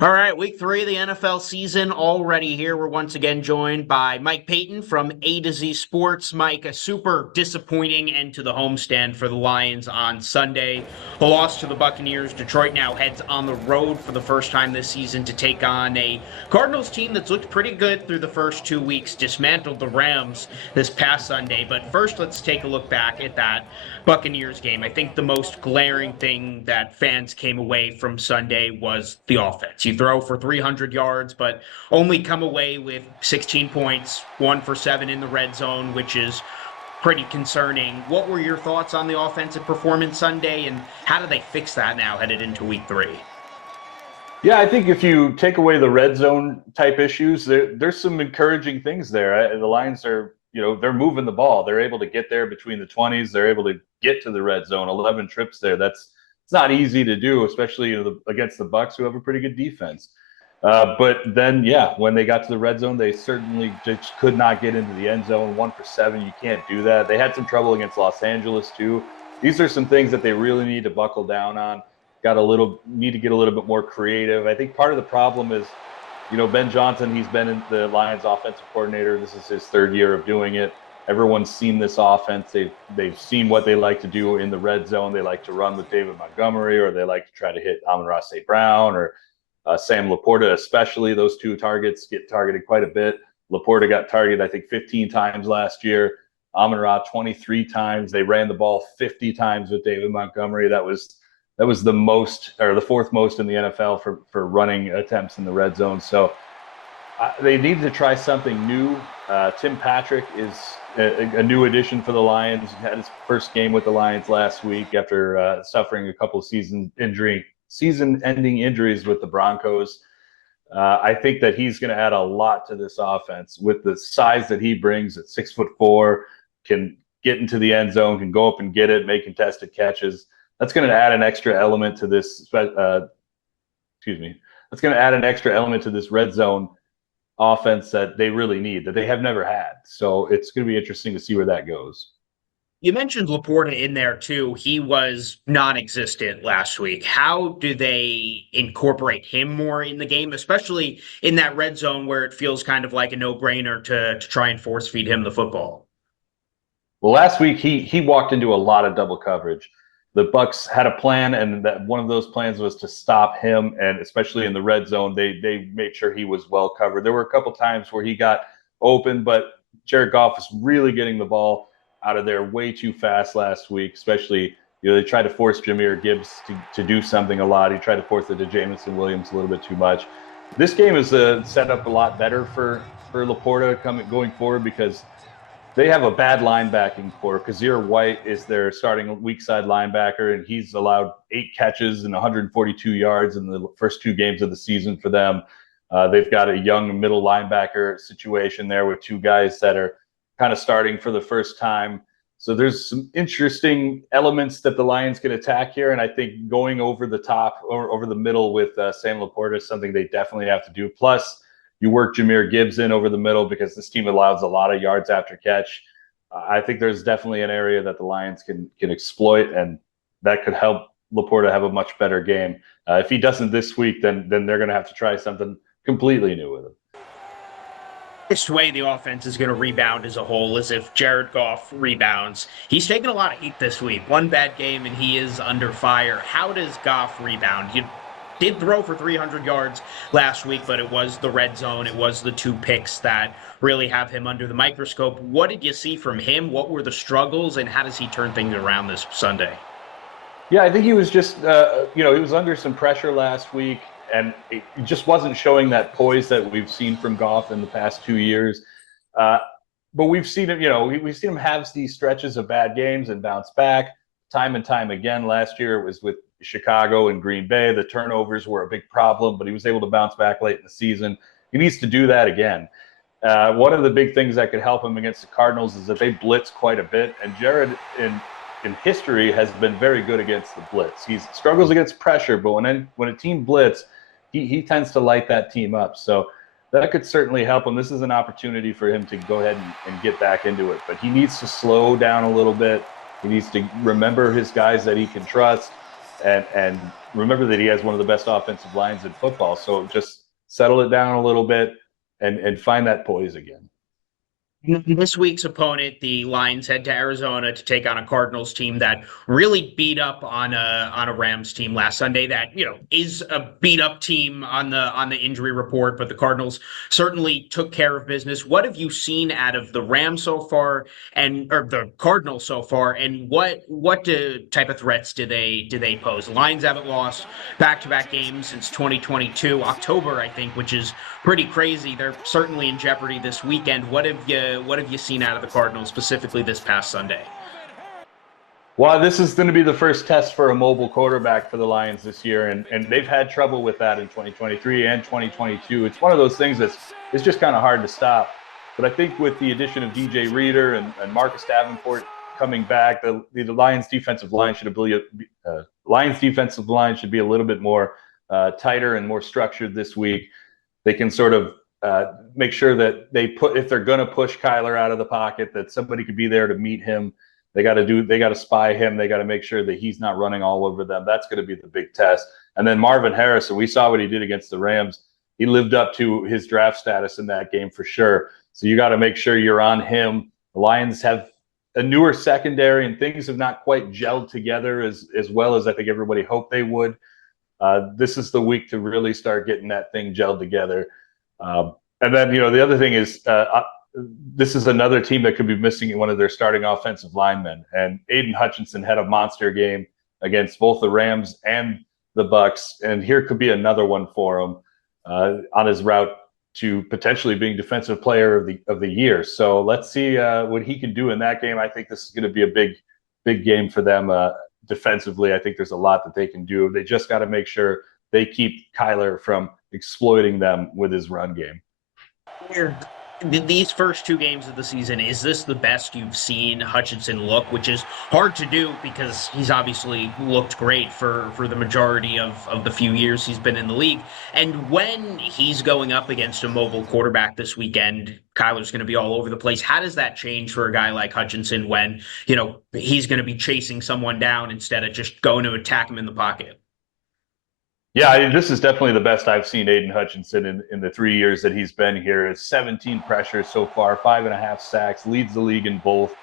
All right, week three of the NFL season already here. We're once again joined by Mike Payton from A to Z Sports. Mike, a super disappointing end to the homestand for the Lions on Sunday. A loss to the Buccaneers. Detroit now heads on the road for the first time this season to take on a Cardinals team that's looked pretty good through the first 2 weeks, dismantled the Rams this past Sunday. But first, let's take a look back at that Buccaneers game. I think the most glaring thing that fans came away from Sunday was the offense. You throw for 300 yards, but only come away with 16 points, 1 for 7 in the red zone, which is pretty concerning. What were your thoughts on the offensive performance Sunday, and how do they fix that now headed into week three? Yeah, I think if you take away the red zone type issues, there's some encouraging things there. The Lions are, they're moving the ball. They're able to get there between the 20s. They're able to get to the red zone. 11 trips there. It's not easy to do, especially against the Bucs, who have a pretty good defense. But then, yeah, when they got to the red zone, they certainly just could not get into the end zone. 1 for 7, you can't do that. They had some trouble against Los Angeles too. These are some things that they really need to buckle down on. Need to get a little bit more creative. I think part of the problem is, Ben Johnson, he's been in the Lions offensive coordinator. This is his third year of doing it. Everyone's seen this offense. They've seen what they like to do in the red zone. They like to run with David Montgomery, or they like to try to hit Amon-Ra St. Brown or Sam Laporta, especially. Those two targets get targeted quite a bit. Laporta got targeted, I think, 15 times last year. Amon-Ra 23 times. They ran the ball 50 times with David Montgomery. That was the most, or the fourth most in the NFL for running attempts in the red zone. So they need to try something new. Tim Patrick is a new addition for the Lions. He had his first game with the Lions last week after suffering a couple of season-ending injuries with the Broncos. I think that he's going to add a lot to this offense with the size that he brings at 6'4", can get into the end zone, can go up and get it, make contested catches. That's going to add an extra element to this. That's going to add an extra element to this red zone offense that they really need, that they have never had. So it's going to be interesting to see where that goes. You mentioned Laporta in there too. He was non-existent last week. How do they incorporate him more in the game, especially in that red zone where it feels kind of like a no-brainer to try and force feed him the football? Well, last week he walked into a lot of double coverage. The Bucs had a plan, and that one of those plans was to stop him, and especially in the red zone, they made sure he was well covered. There were a couple times where he got open, but Jared Goff was really getting the ball out of there way too fast last week. Especially, they tried to force Jahmyr Gibbs to do something a lot. He tried to force it to Jameson Williams a little bit too much. This game is set up a lot better for Laporta going forward, because they have a bad linebacking core. Kazir White is their starting weak side linebacker, and he's allowed 8 catches and 142 yards in the first 2 games of the season for them. They've got a young middle linebacker situation there with 2 guys that are kind of starting for the first time. So there's some interesting elements that the Lions can attack here, and I think going over the top or over the middle with Sam Laporta is something they definitely have to do. Plus, you work Jahmyr Gibbs in over the middle, because this team allows a lot of yards after catch. I think there's definitely an area that the Lions can exploit, and that could help Laporta have a much better game. If he doesn't this week, then they're going to have to try something completely new with him. This way the offense is going to rebound as a whole is if Jared Goff rebounds. He's taken a lot of heat this week. One bad game, and he is under fire. How does Goff rebound? You did throw for 300 yards last week, but it was the red zone. It was the 2 picks that really have him under the microscope. What did you see from him? What were the struggles, and how does he turn things around this Sunday? Yeah, I think he was just, he was under some pressure last week, and it just wasn't showing that poise that we've seen from Goff in the past 2 years. But we've seen him, we've seen him have these stretches of bad games and bounce back time and time again. Last year it was with Chicago and Green Bay. The turnovers were a big problem, but he was able to bounce back late in the season. He needs to do that again. One of the big things that could help him against the Cardinals is that they blitz quite a bit, and Jared in history has been very good against the blitz. He struggles against pressure, but when a team blitz, he tends to light that team up. So that could certainly help him. This is an opportunity for him to go ahead and get back into it, but he needs to slow down a little bit. He needs to remember his guys that he can trust. and remember that he has one of the best offensive lines in football. So just settle it down a little bit and find that poise again. This week's opponent, the Lions, head to Arizona to take on a Cardinals team that really beat up on a Rams team last Sunday. That is a beat up team on the injury report, but the Cardinals certainly took care of business. What have you seen out of the Rams so far, or the Cardinals so far, and what type of threats do they pose? The Lions haven't lost back-to-back games since 2022 October, I think, which is pretty crazy. They're certainly in jeopardy this weekend. What have you seen out of the Cardinals specifically this past Sunday? Well, this is going to be the first test for a mobile quarterback for the Lions this year, and they've had trouble with that in 2023 and 2022. It's one of those things it's just kind of hard to stop. But I think with the addition of DJ Reader and Marcus Davenport coming back, the Lions defensive line should be a little bit more tighter and more structured this week. They can sort of make sure that if they're going to push Kyler out of the pocket, that somebody could be there to meet him. They got to spy him. They got to make sure that he's not running all over them. That's going to be the big test. And then Marvin Harrison, we saw what he did against the Rams. He lived up to his draft status in that game for sure. So you got to make sure you're on him. The Lions have a newer secondary, and things have not quite gelled together as well as I think everybody hoped they would. This is the week to really start getting that thing gelled together. And then, the other thing is this is another team that could be missing one of their starting offensive linemen. And Aiden Hutchinson had a monster game against both the Rams and the Bucks. And here could be another one for him on his route to potentially being defensive player of the year. So let's see what he can do in that game. I think this is going to be a big game for them defensively. I think there's a lot that they can do. They just got to make sure they keep Kyler from exploiting them with his run game. These first two games of the season, is this the best you've seen Hutchinson look, which is hard to do because he's obviously looked great for the majority of the few years he's been in the league. And when he's going up against a mobile quarterback this weekend, Kyler's going to be all over the place. How does that change for a guy like Hutchinson when, he's going to be chasing someone down instead of just going to attack him in the pocket? Yeah, this is definitely the best I've seen Aiden Hutchinson in the 3 years that he's been here. It's 17 pressures so far, 5.5 sacks, leads the league in both.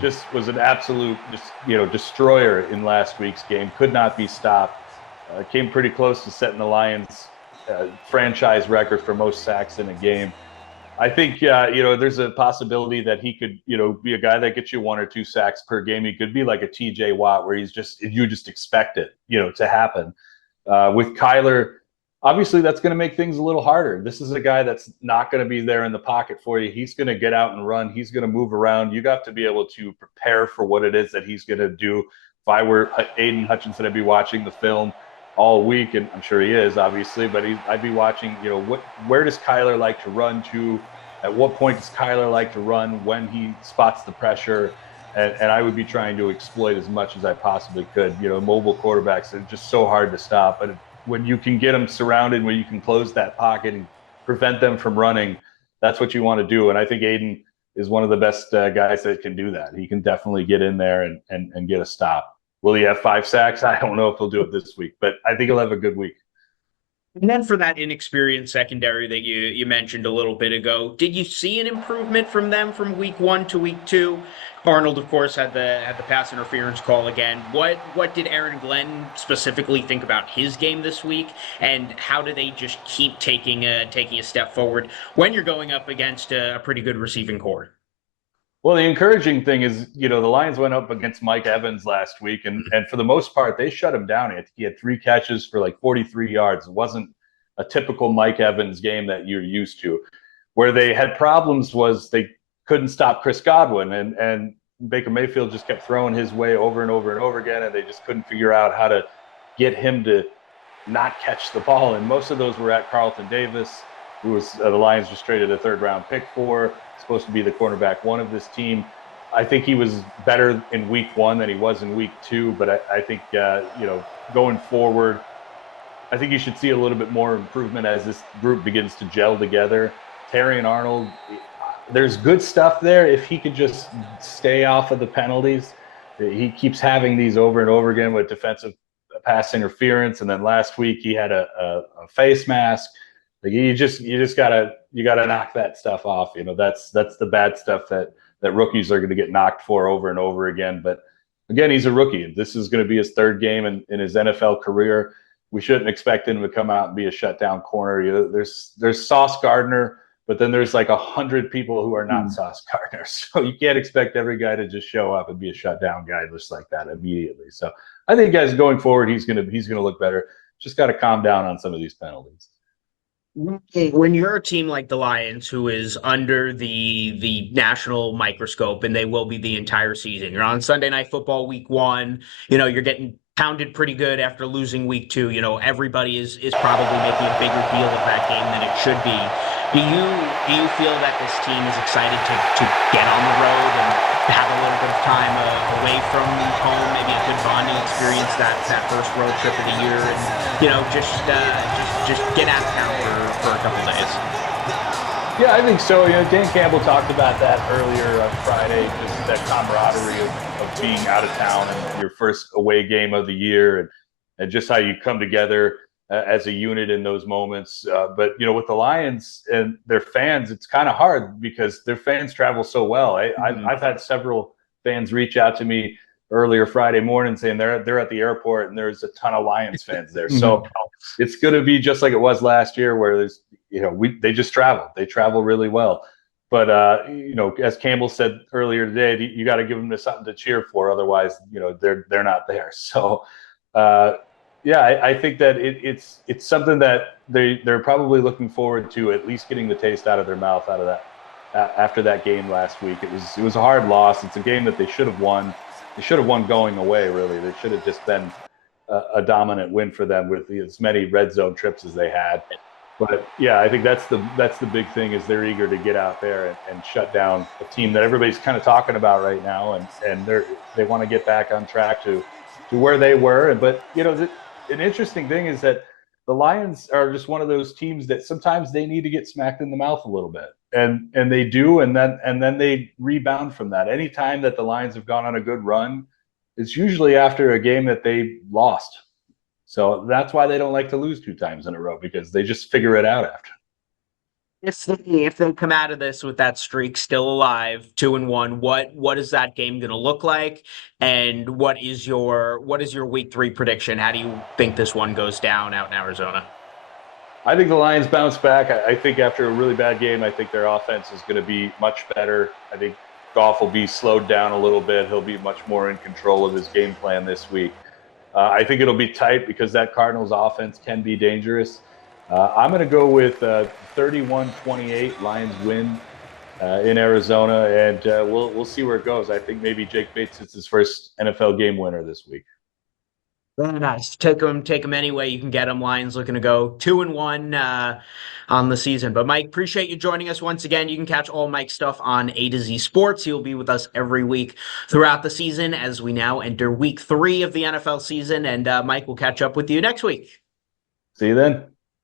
Just was an absolute, destroyer in last week's game. Could not be stopped. Came pretty close to setting the Lions franchise record for most sacks in a game. I think, there's a possibility that he could, be a guy that gets you 1 or 2 sacks per game. He could be like a TJ Watt where you just expect it, to happen. With Kyler, obviously that's going to make things a little harder. This is a guy that's not going to be there in the pocket for you. He's going to get out and run. He's going to move around. You got to be able to prepare for what it is that he's going to do. If I were Aiden Hutchinson, I'd be watching the film all week, and I'm sure he is, obviously, but I'd be watching, where does Kyler like to run to? At what point does Kyler like to run when he spots the pressure? And I would be trying to exploit as much as I possibly could. Mobile quarterbacks are just so hard to stop. But when you can get them surrounded, when you can close that pocket and prevent them from running, that's what you want to do. And I think Aiden is one of the best guys that can do that. He can definitely get in there and get a stop. Will he have 5 sacks? I don't know if he'll do it this week, but I think he'll have a good week. And then for that inexperienced secondary that you mentioned a little bit ago, did you see an improvement from them from week 1 to week 2? Arnold, of course, had the pass interference call again. What did Aaron Glenn specifically think about his game this week, and how do they just keep taking a step forward when you're going up against a pretty good receiving core? Well, the encouraging thing is, the Lions went up against Mike Evans last week, and for the most part, they shut him down. He had 3 catches for like 43 yards. It wasn't a typical Mike Evans game that you're used to. Where they had problems was they couldn't stop Chris Godwin, and Baker Mayfield just kept throwing his way over and over and over again, and they just couldn't figure out how to get him to not catch the ball. And most of those were at Carlton Davis, who was the Lions just traded a 3rd-round pick for. Supposed to be the cornerback 1 of this team. I think he was better in week 1 than he was in week 2, but I think, going forward, I think you should see a little bit more improvement as this group begins to gel together. Terry and Arnold, there's good stuff there if he could just stay off of the penalties. He keeps having these over and over again with defensive pass interference, and then last week he had a face mask. Like you just gotta knock that stuff off. That's the bad stuff that rookies are going to get knocked for over and over again. But again, he's a rookie. This is going to be his third game in his NFL career. We shouldn't expect him to come out and be a shutdown corner. There's Sauce Gardner, but then there's like 100 people who are not Sauce Gardner. So you can't expect every guy to just show up and be a shutdown guy just like that immediately. So I think, guys, going forward, he's gonna look better. Just got to calm down on some of these penalties. When you're a team like the Lions, who is under the national microscope, and they will be the entire season, you're on Sunday Night Football week 1. You're getting pounded pretty good after losing week 2. Everybody is probably making a bigger deal of that game than it should be. Do you feel that this team is excited to get on the road and have a little bit of time away from home, maybe a good bonding experience that first road trip of the year, and just get out of town for a couple days? Yeah, I think so. Dan Campbell talked about that earlier on Friday, just that camaraderie of being out of town and your first away game of the year, and just how you come together as a unit in those moments. But with the Lions and their fans, it's kind of hard because their fans travel so well. I've had several fans reach out to me earlier Friday morning saying they're at the airport and there's a ton of Lions fans there. So it's going to be just like it was last year, where there's they just travel. They travel really well. But as Campbell said earlier today, you got to give them something to cheer for. Otherwise, they're not there. So. I think that it's something that they're probably looking forward to, at least getting the taste out of their mouth out of that after that game last week. It was a hard loss. It's a game that they should have won. They should have won going away. Really, they should have just been a dominant win for them with as many red zone trips as they had. But yeah, I think that's the big thing, is they're eager to get out there and shut down a team that everybody's kind of talking about right now, and they want to get back on track to where they were. But an interesting thing is that the Lions are just one of those teams that sometimes they need to get smacked in the mouth a little bit, and they do, and then they rebound from that. Anytime that the Lions have gone on a good run, it's usually after a game that they lost. So that's why they don't like to lose 2 times in a row, because they just figure it out after. If they come out of this with that streak still alive, 2-1, what is that game going to look like? And what is your week 3 prediction? How do you think this one goes down out in Arizona? I think the Lions bounce back. I think after a really bad game, I think their offense is going to be much better. I think Goff will be slowed down a little bit. He'll be much more in control of his game plan this week. I think it'll be tight because that Cardinals offense can be dangerous. I'm going to go with 31-28 Lions win in Arizona, and we'll see where it goes. I think maybe Jake Bates is his first NFL game winner this week. Very nice. Take them any way you can get them. Lions looking to go 2-1 on the season. But Mike, appreciate you joining us once again. You can catch all Mike's stuff on A to Z Sports. He'll be with us every week throughout the season as we now enter week 3 of the NFL season. And Mike, will catch up with you next week. See you then.